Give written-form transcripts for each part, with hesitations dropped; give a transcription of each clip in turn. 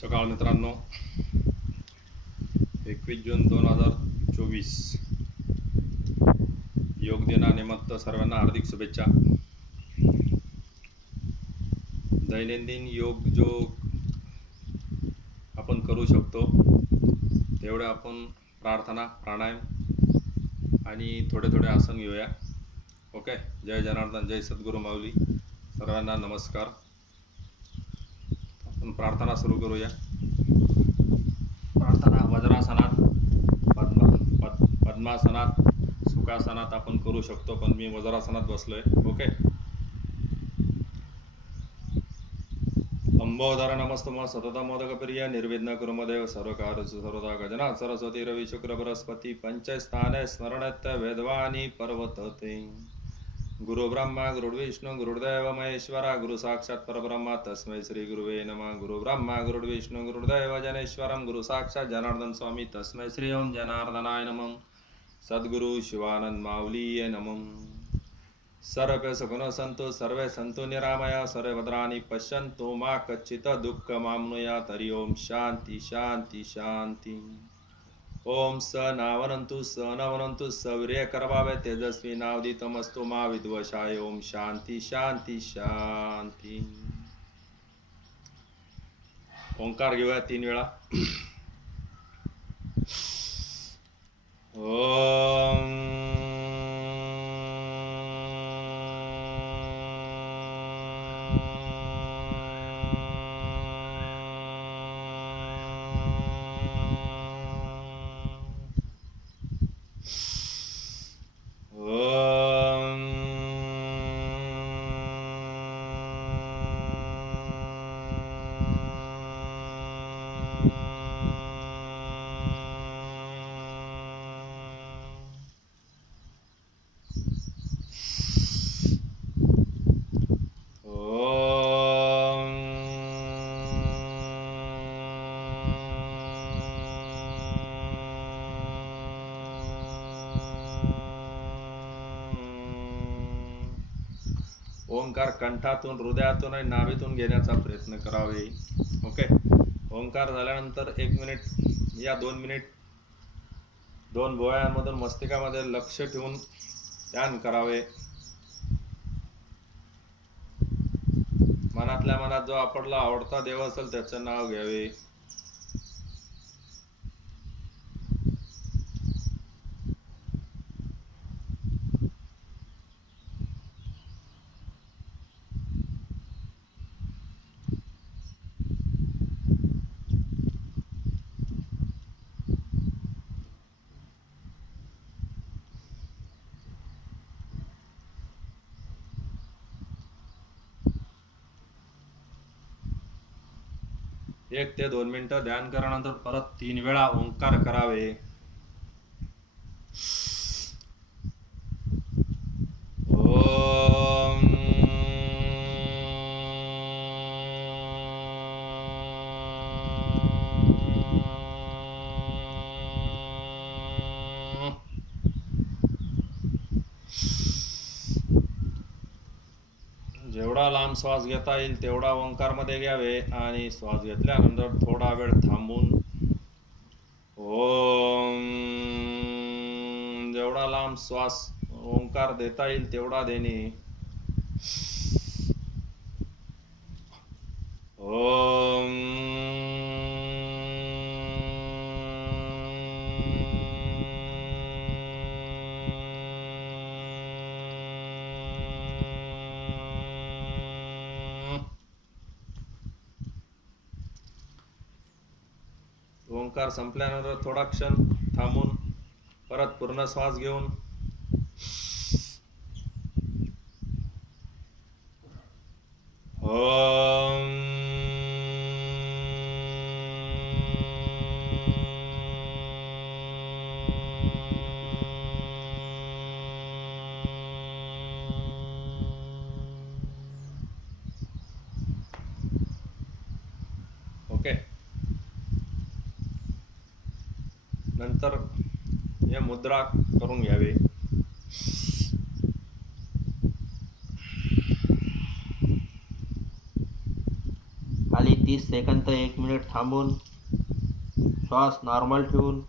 सकाळ मित्रांनो, 21 जून 2024 योग दिनानिमित्त सर्वांना हार्दिक शुभेच्छा. दैनंदिन योग जो आपण करू शकतो तेवढे आपण प्रार्थना, प्राणायाम आणि थोडे आसन घेऊया. ओके. जय जनार्दन, जय सद्गुरू माऊली. सर्वांना नमस्कार. आपण प्रार्थना सुरू करूया. प्रार्थना वज्रासनात, पद्मासनात, सुखासनात आपण करू शकतो, पण मी वज्रासनात बसलोय. ओके. अंबोदर नमस्तम सततमोदकप्रिय निर्विघ्न कुरुमदेव सर्वकारसु सर्वदा गजना सरस्वती रवि शुक्र बृहस्पति पंचस्थाने स्मरणत वेदवाणी पर्वतते. गुरु ब्रह्मा गुरुर्विष्णु गुरुर्देव महेश्वरा गुरु साक्षात परब्रह्मा तस्मै श्री गुरुवे नमः. गुरु ब्रह्मा गुरुर्विष्णु गुरुर्देव जनेश्वरम गुरु साक्षात जनार्दन स्वामी तस्मै श्री ओम जनार्दनाय नमः. सद्गुरु शिवानंद माऊलीय नमः. सर्वे सुखिनो सन्तु सर्वे सन्तु निरामया सर्वे भद्राणि पश्यन्तु मा कच्चित् दुःखमाप्नुयात्. हरि ओम शांती शांती शांती. ओम स नावनंतु स नवनंतु सवीर्य करवावे तेजस्वी नावदितमस्तु मा विद्वशाय. ओम शांती शांती शांती. ओंकार घेऊया 3 वेळा. ओम ओंकार कंठातून, हृदयातून आणि नाभीतून घेण्याचा प्रयत्न करावे. ओके. ओंकार झाल्यानंतर 1 मिनिट या 2 मिनिट 2 भुवयांमधून मस्तिकामध्ये लक्ष ठेवून ध्यान करावे. मनातल्या मनात जो आपला आवडता देव असेल त्याचं नाव घ्यावे. एक ते 2 मिनिटं ध्यान केल्यानंतर परत 3 वेळा ओंकार करावे. ओम जेवढा लांब श्वास घेता येईल तेवढा ओंकार मध्ये घ्यावे आणि श्वास घेतल्यानंतर थोडा वेळ थांबून ओम जेवढा लांब श्वास ओंकार देता येईल तेवढा देणे. ओम ओंकार संपल्यानंतर थोडा क्षण थांबून परत पूर्ण श्वास घेऊन ओम ओके. नंतर हे मुद्रा करून घ्यावे. 30 सेकंद ते 1 मिनिट थांबून श्वास नॉर्मल ठेवून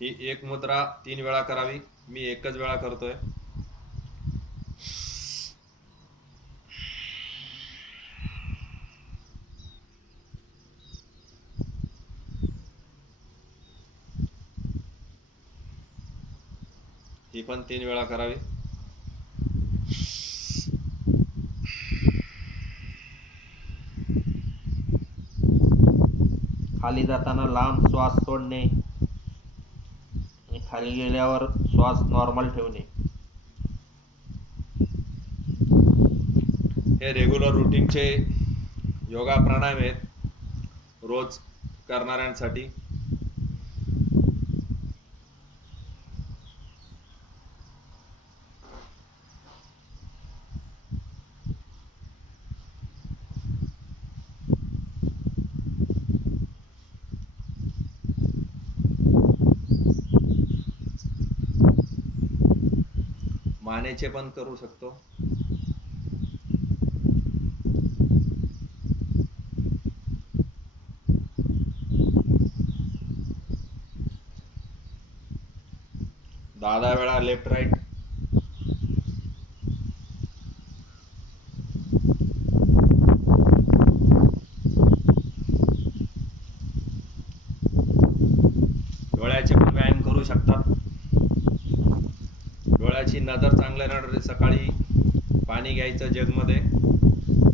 ही एक मुद्रा 3 वेळा करावी. मी एकच वेळा करतोय. ही पण 3 वेळा करावी. खाली जाताना लांब श्वास सोडणे आणि खाली गेल्यावर श्वास नॉर्मल ठेवणे. हे रेग्युलर रुटीनचे योगा प्राणायाम आहेत रोज करणाऱ्यांसाठी. मानेचे पण करू शकतो. दहा वेळा लेफ्ट राईट. डोळ्याचे पण व्यायाम करू शकतात. डोळ्याची नजर चांगल्या राहण्यासाठी सकाळी पाणी घ्यायचं जगमध्ये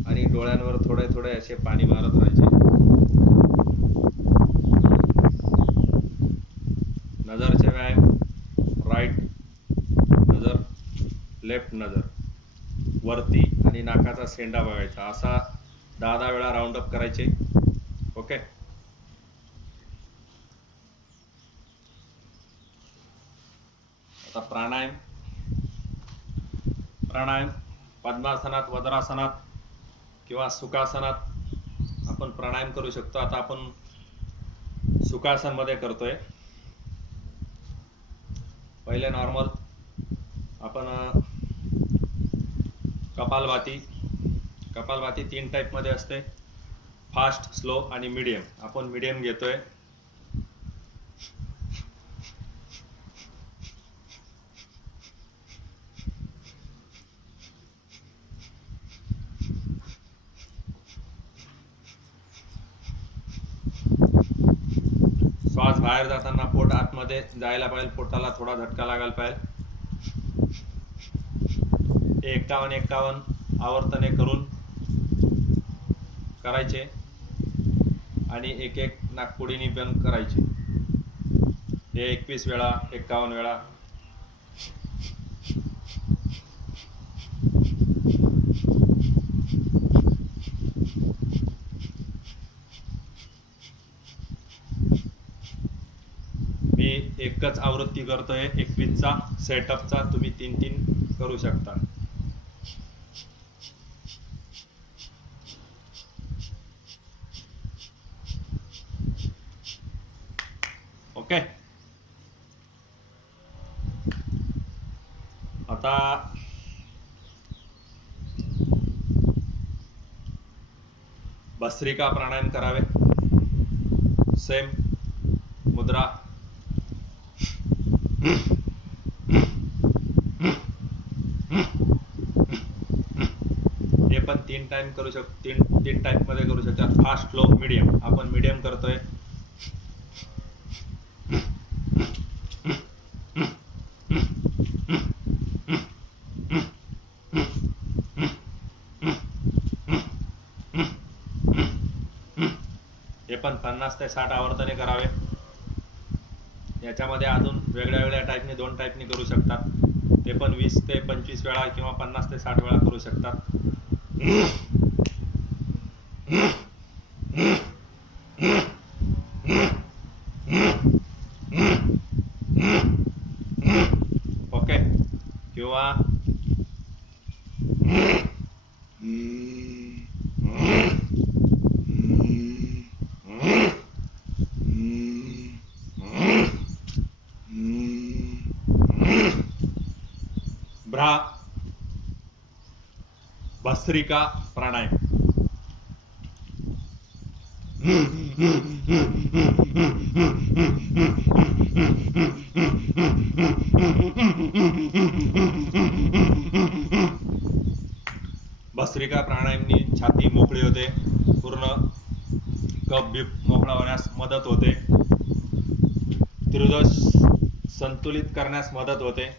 आणि डोळ्यांवर थोडे थोडे असे पाणी मारत राहायचे. नजरचे व्यायाम. राईट नजर, लेफ्ट नजर, वरती आणि नाकाचा शेंडा बघायचा. असा 10 वेळा राऊंड अप करायचे. ओके. आता प्राणायाम. पद्मासनात, वज्रासनात किंवा सुखासनात आपण प्राणायाम करू शकतो. आता आपण सुखासन मध्ये करतोय. पहिले नॉर्मल आपण कपालभाती 3 टाईप मध्ये असते, फास्ट, स्लो आणि मीडियम. आपण मीडियम घेतोय. श्वास बाहेर जाताना पोट आतमध्ये जायला पाहिजे. पोटाला थोडा झटका लागायला पाहिजे. 51 आवर्तने करून करायचे आणि एक नाकपुडीने बंद करायचे. हे 21 वेळा, 51 वेळा. मी एकच आवृत्ती करतोय 21चा सेटअपचा. तुम्ही 3 करू शकता. ओके. आता भस्त्रिका प्राणायाम करावे. सेम मुद्रा. हे पण 3 टाइम करू शकतो. 3 टाइप मध्ये करू शकतात. Fast, slow, medium. आपण मीडियम करतोय. हे पण 50 ते 60 आवर्तने करावे. याच्यामध्ये अजून वेगळ्या टाईपने 2 टाईपने करू शकतात. ते पण 20 ते 25 वेळा किंवा 50 ते 60 वेळा करू शकतात. ओके. किंवा भस्त्रिका प्राणायाम. भस्त्रिका प्राणायामनी छाती मोकळी होते, पूर्ण कफ बीप मोकळा होण्यास मदत होते, हृदय संतुलित करण्यास मदत होते,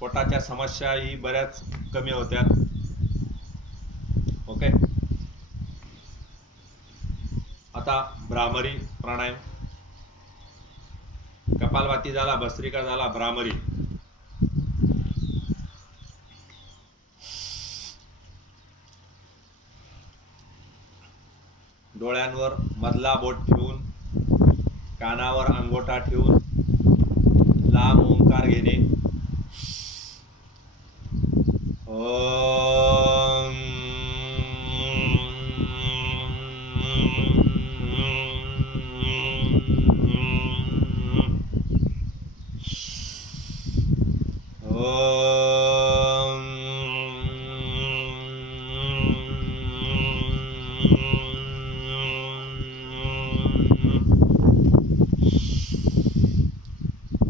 पोटाच्या समस्याही बऱ्याच कमी होत्या. ओके. आता भ्रामरी प्राणायाम. कपालभाती झाला, भस्त्रिका झाला, भ्रामरी. डोळ्यांवर मधला बोट ठेवून, कानावर अंगोठा ठेवून लांब ओंकार घेणे. ओम.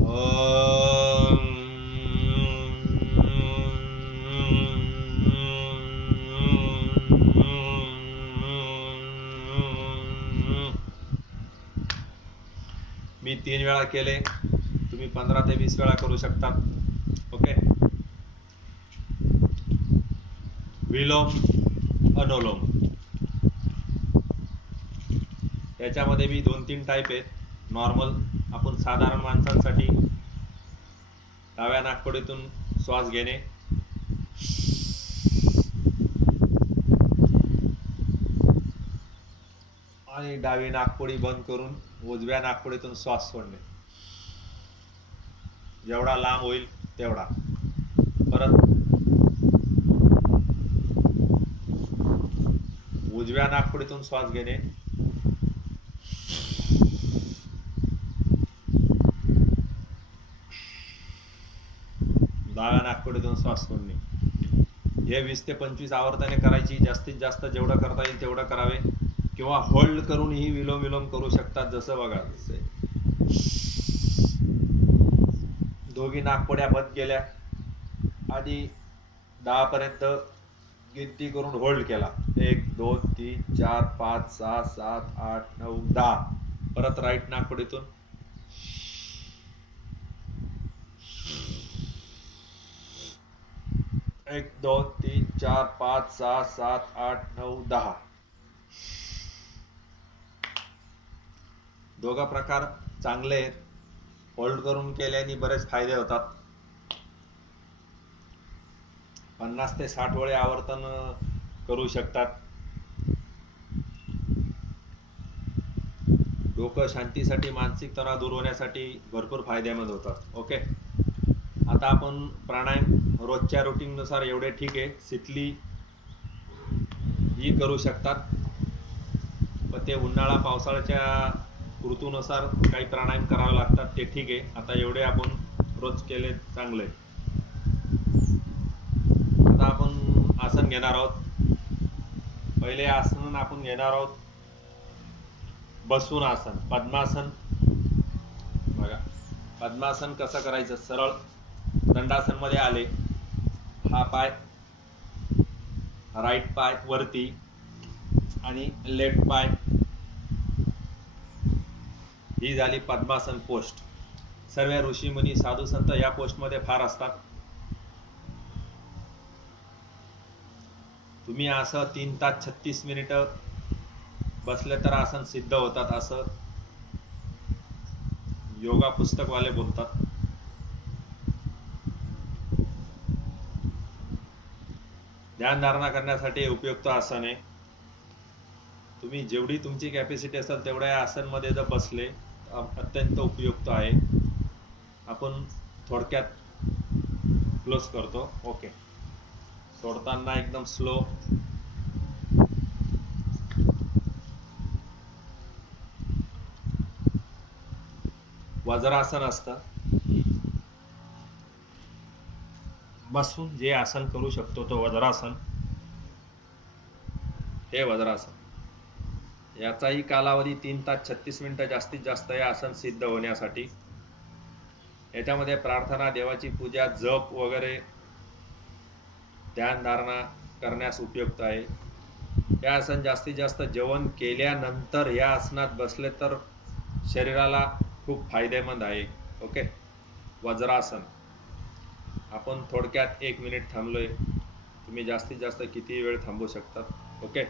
ओम. मी 3 वेळा केले, तुम्ही 15 ते 20 वेळा करू शकता. ओके. विलोम अनुलोम, याच्यामध्ये मी 2-3 टाईप आहेत. नॉर्मल, आपण साधारण माणसांसाठी डाव्या नाकपुडीतून श्वास घेणे, आणि डावी नाकपुडी बंद करून उजव्या नाकपुडीतून श्वास सोडणे. जेवढा लांब होईल तेवढा. परत उजव्या नाकपुडीतून श्वास घेणे, डाव्या नाकपुडीतून श्वास सोडणे. हे 20 ते 25 आवर्ताने करायची. जास्तीत जास्त जेवढं करता येईल तेवढं करावे, किंवा होल्ड करूनही विलोम विलोम करू शकतात. जसं बघा, दोघी नाकपुड्या बंद केल्या, आधी 10 पर्यंत गिनती करून होल्ड केला. 1 2 3 4 5 6 7 8 9 10. परत राईट नाकपुडीतून 1 2 3 4 5 6 7 8 9 10. दोघा प्रकार चांगले आहेत. होल्ड करून केल्याने बरेच फायदे होतात. 50 ते 60 वेळे आवर्तन करू शकतात. डोकं शांतीसाठी, मानसिक तणाव दूर होण्यासाठी भरपूर फायदेमंद होतात. ओके. आता आपण प्राणायाम रोजच्या रुटीननुसार एवढे ठीक आहे. शितली ही करू शकतात, पण ते उन्हाळा पावसाळ्याच्या ऋतूनुसार काही प्राणायाम करावे लागतात, ते ठीक आहे. आता एवढे आपण रोज केले चांगले. आता आपण आसन घेणार आहोत. पहिले आसन आपण घेणार आहोत बसून आसन, पद्मासन. बघा, पद्मासन कसं करायचं. सरळ दंडासन मध्ये आले, हा पाय, राईट पाय वरती आणि लेफ्ट पाय, ही झाली पद्मासन पोस्ट. सर्व ऋषीमुनी, साधू संत या पोस्टमध्ये फार असतात. तुम्ही असं 3 तास 36 मिनिटं बसले तर आसन सिद्ध होतात, असं योगा पुस्तकवाले बोलतात. ध्यानधारणा करण्यासाठी उपयुक्त आसन आहे. तुम्ही जेवढी तुमची कॅपॅसिटी असेल तेवढ्या आसनमध्ये जर बसले अत्यंत उपयुक्त आहे. आपण थोडक्यात क्लोज करतो. ओके. सोडताना एकदम स्लो. वज्रासन असतं. बसून जे आसन करू शकतो तो वज्रासन. हे वज्रासन. याचाही कालावधी 3 तास 36 मिनिटं जास्तीत जास्त हे आसन सिद्ध होण्यासाठी. याच्यामध्ये प्रार्थना, देवाची पूजा, जप वगैरे ध्यानधारणा करण्यास उपयुक्त आहे. हे आसन जास्तीत जास्त जेवण केल्यानंतर या आसनात बसले तर शरीराला खूप फायदेमंद आहे. ओके. वज्रासन. आपण थोडक्यात 1 मिनिट थांबलोय. तुम्ही जास्तीत जास्त किती वेळ थांबू शकतात. ओके.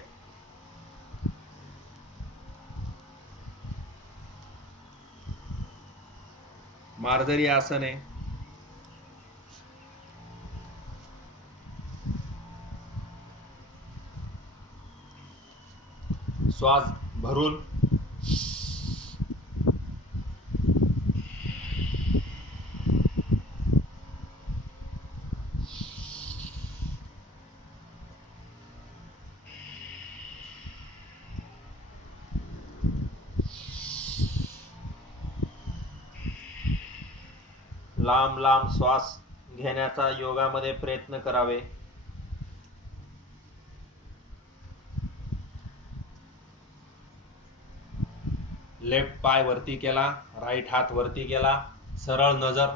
मार्जरी आसन आहे. श्वास भरून लांब लांब श्वास घेण्याचा योगामध्ये प्रयत्न करावे. लेफ्ट पाय वरती केला, राईट हात वरती केला, सरळ नजर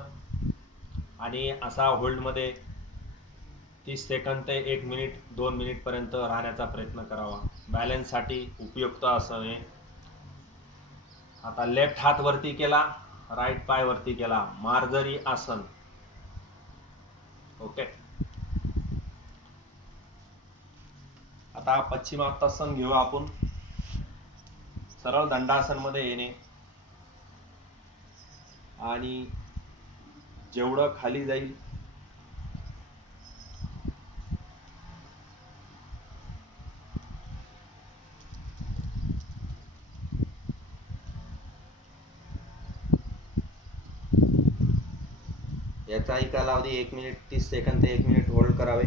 आणि असा होल्डमध्ये 30 सेकंद ते 1 मिनिट 2 मिनिट पर्यंत राहण्याचा प्रयत्न करावा. बॅलन्ससाठी उपयुक्त आसन आहे. आता लेफ्ट हात वरती केला, राईट पाय वरती केला, मार्जरी आसन. ओके. आता पश्चिमात्तासन घेऊ आपण. सरळ दंडासन मध्ये येणे आणि जेवढं खाली जाईल याचाही कालावधी 1 मिनिट 30 सेकंद ते 1 मिनिट होल्ड करावे.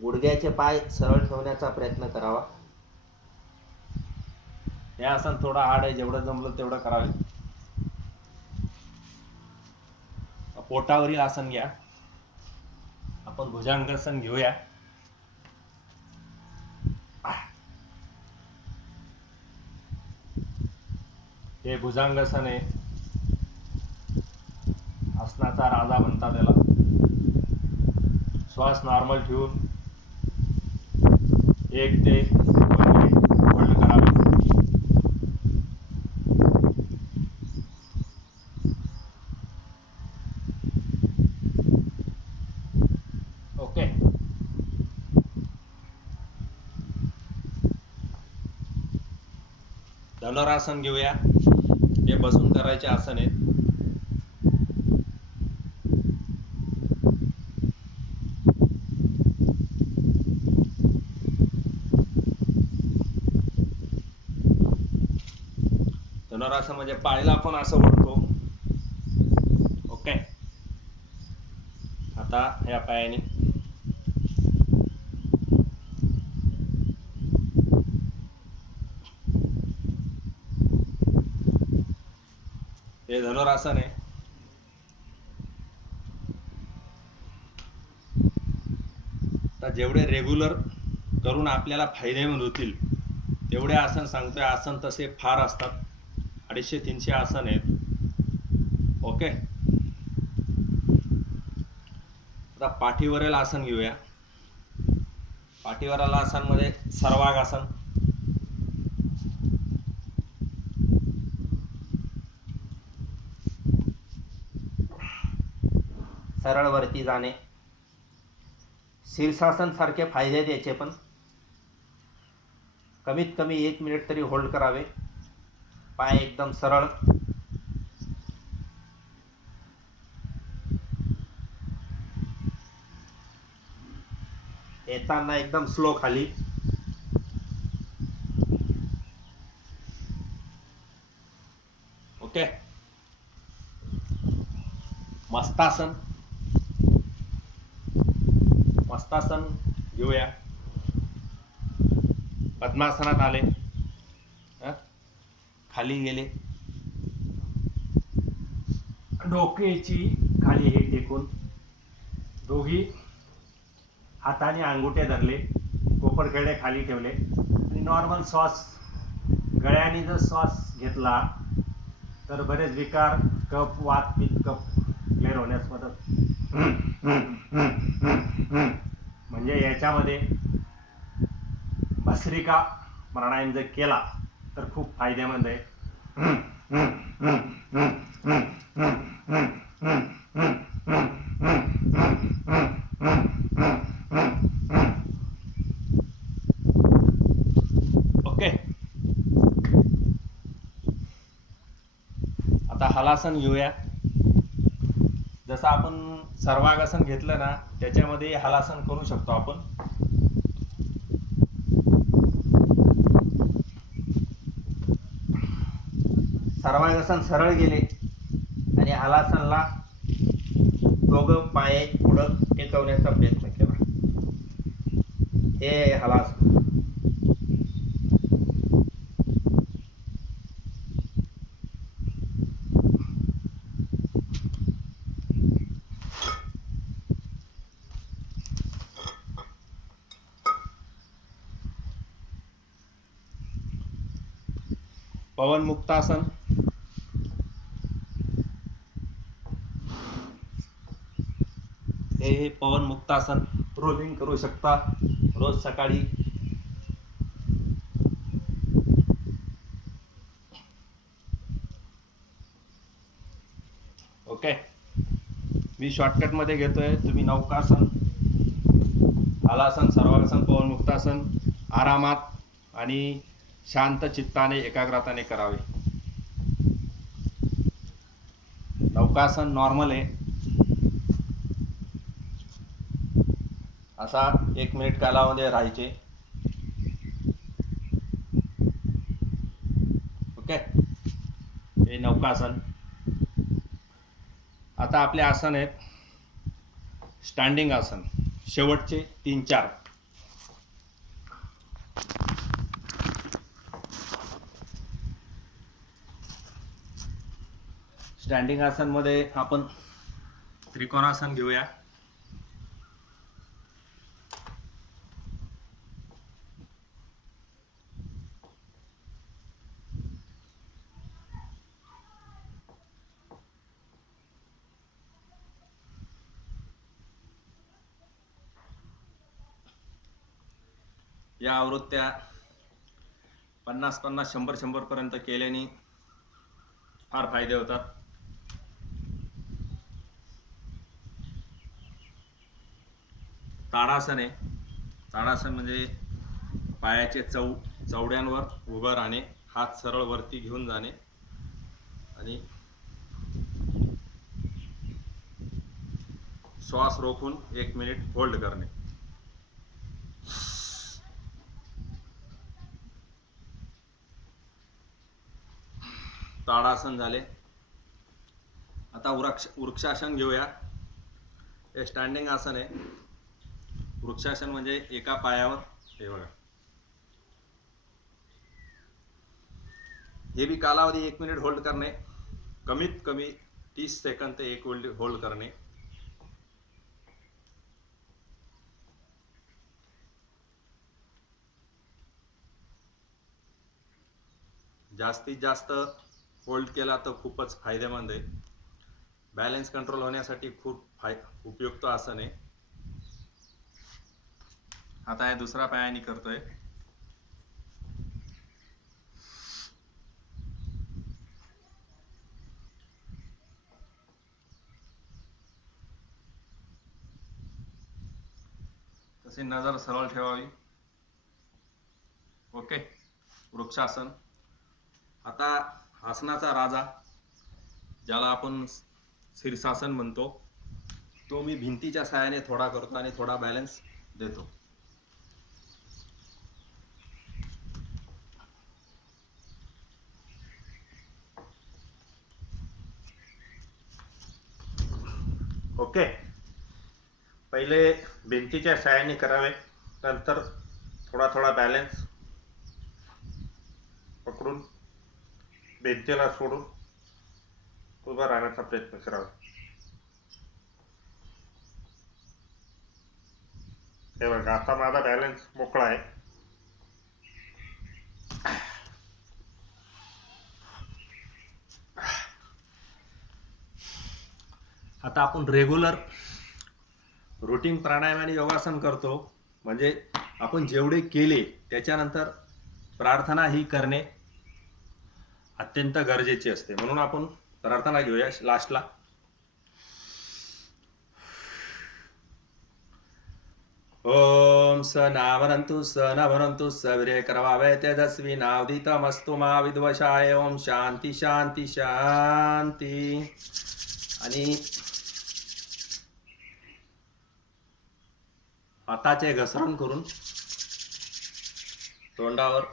गुडघ्याचे पाय सरळ ठेवण्याचा प्रयत्न करावा. हे आसन थोडं हार्ड आहे, जेवढं जमलं तेवढं करावे. पोटावरील आसन घ्या. आपण भुजंगासन घेऊया. हे भुजंगासन आहे. आसनाचा राजा म्हणतात त्याला. श्वास नॉर्मल ठेवून 1 ते 2 मिनिट होल्ड करावे. ओके. धनुरासन घेऊया. हे बसून करायचे आसन आहेत. धनुरासन म्हणजे पायाला आपण असं ओढतो. ओके. आता या पायाने हे धनुरासन आहे. आता जेवढे रेग्युलर करून आपल्याला फायदेमंद होतील तेवढे आसन सांगतोय. आसन तसे फार असतात. 250-300 आसन आहेत. ओके. आता पाठीवरील आसन घेऊया. पाठीवरील आसन मध्ये सर्वांगासन. सरळ वरती जाणे. शीर्षासन सारखे फायदे द्यायचे, पण कमीत कमी 1 मिनिट तरी होल्ड करावे. पाय एकदम सरळ. येताना एकदम स्लो खाली. ओके. मस्तासन. मस्तासन घेऊया. पद्मासनात आले, खाली गेले, डोक्याची खाली हे टेकून दोघी हाताने अंगुठे धरले, कोपरखेडे खाली ठेवले आणि नॉर्मल श्वास गळ्याने जर श्वास घेतला तर बरेच विकार, कफ, वात, पित्त, कफ क्लिअर होण्यास मदत. म्हणजे याच्यामध्ये भस्त्रिका प्राणायाम जर केला तर खूप फायदेमंद आहे. ओके, आता हलासन घेऊया. जसं आपण सर्वांगासन घेतलं ना त्याच्यामध्ये हलासन करू शकतो आपण. सर्वांगासन सरळ गेले आणि हलासनला दोघं पाय पुढं टेकवण्याचा प्रयत्न केला. हे हलासन. पवन मुक्तासन. हे पवन मुक्तासन रोलिंग करू शकता रोज सकाळी. ओके, मी शॉर्टकट मध्ये घेतोय. तुम्ही नौकासन, हलासन, सर्वांगासन, पवन मुक्तासन आरामात आणि शांत चित्ताने एकाग्रताने करावे. नौकासन नॉर्मल आहे. असा 1 मिनिट कालावधी राहायचे. ओके, हे नौकासन. आता आपले आसन आहेत स्टँडिंग आसन, शेवटचे 3-4. स्टँडिंग आसन मध्ये आपण त्रिकोणासन घेऊया. या आवृत्त्या 50-50, 100-100 पर्यंत केल्याने फार फायदे होतात. ताडासन आहे. ताडासन म्हणजे पायाचे चवड्यांवर उभं राहणे, हात सरळ वरती घेऊन जाणे आणि श्वास रोखून 1 मिनिट होल्ड करणे. ताडासन झाले. आता वृक्षासन घेऊया. हे स्टँडिंग आसन आहे. वृक्षासन म्हणजे एका पायावर, हे बघा, हे भी कालावधी 1 मिनिट होल्ड करणे. कमीत कमी 30 सेकंद ते 1 मिनिट होल्ड करणे. जास्तीत जास्त होल्ड केला तर खूपच फायदेमंद आहे. बॅलन्स कंट्रोल होण्यासाठी खूप उपयुक्त आसन आहे. आता हे दुसरा पायाने करतोय. तशी नजर सरळ ठेवावी. ओके, वृक्षासन. आता आसनाचा राजा, ज्याला आपण शीर्षासन म्हणतो, तो मी भिंतीच्या साहाय्याने थोडा करतो आणि थोडा बॅलन्स देतो. ओके, पहिले भिंतीच्या साहाय्याने करावे, नंतर थोडा थोडा बॅलन्स पकडून भिंतीला सोडून उभा राहण्याचा प्रयत्न करावा. हे बघा आता माझा बॅलन्स मोकळा आहे. आता आपण रेग्युलर रुटीन प्राणायाम आणि योगासन करतो, म्हणजे आपण जेवढे केले त्याच्यानंतर प्रार्थना ही करणे अत्यंत गरजेचे असते. म्हणून आपण प्रार्थना घेऊया लास्टला. ओम सनावरंतु सनवरंतु सविरे करवावे तेजस्वी नावदितमस्तु मा विद्वशाय. ओम शांती शांती शांती. आणि हाताचे घसरण करून तोंडावर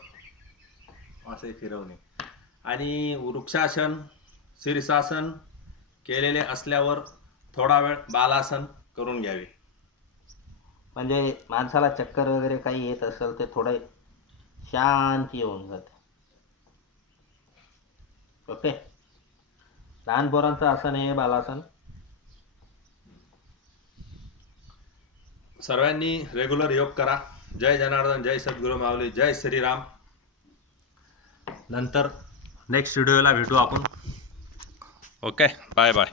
असे फिरवणे आणि वृक्षासन शीर्षासन केलेले असल्यावर थोडा वेळ बालासन करून घ्यावे. म्हणजे माणसाला चक्कर वगैरे काही येत असेल ते थोडे शांती येऊन जाते. ओके. लहान पोरांचं आसन आहे बालासन. सर्वांनी रेग्युलर योग करा. जय जनार्दन, जय सद्गुरू माऊली, जय श्रीराम. नंतर नेक्स्ट व्हिडिओला भेटू आपण. Okay, bye bye.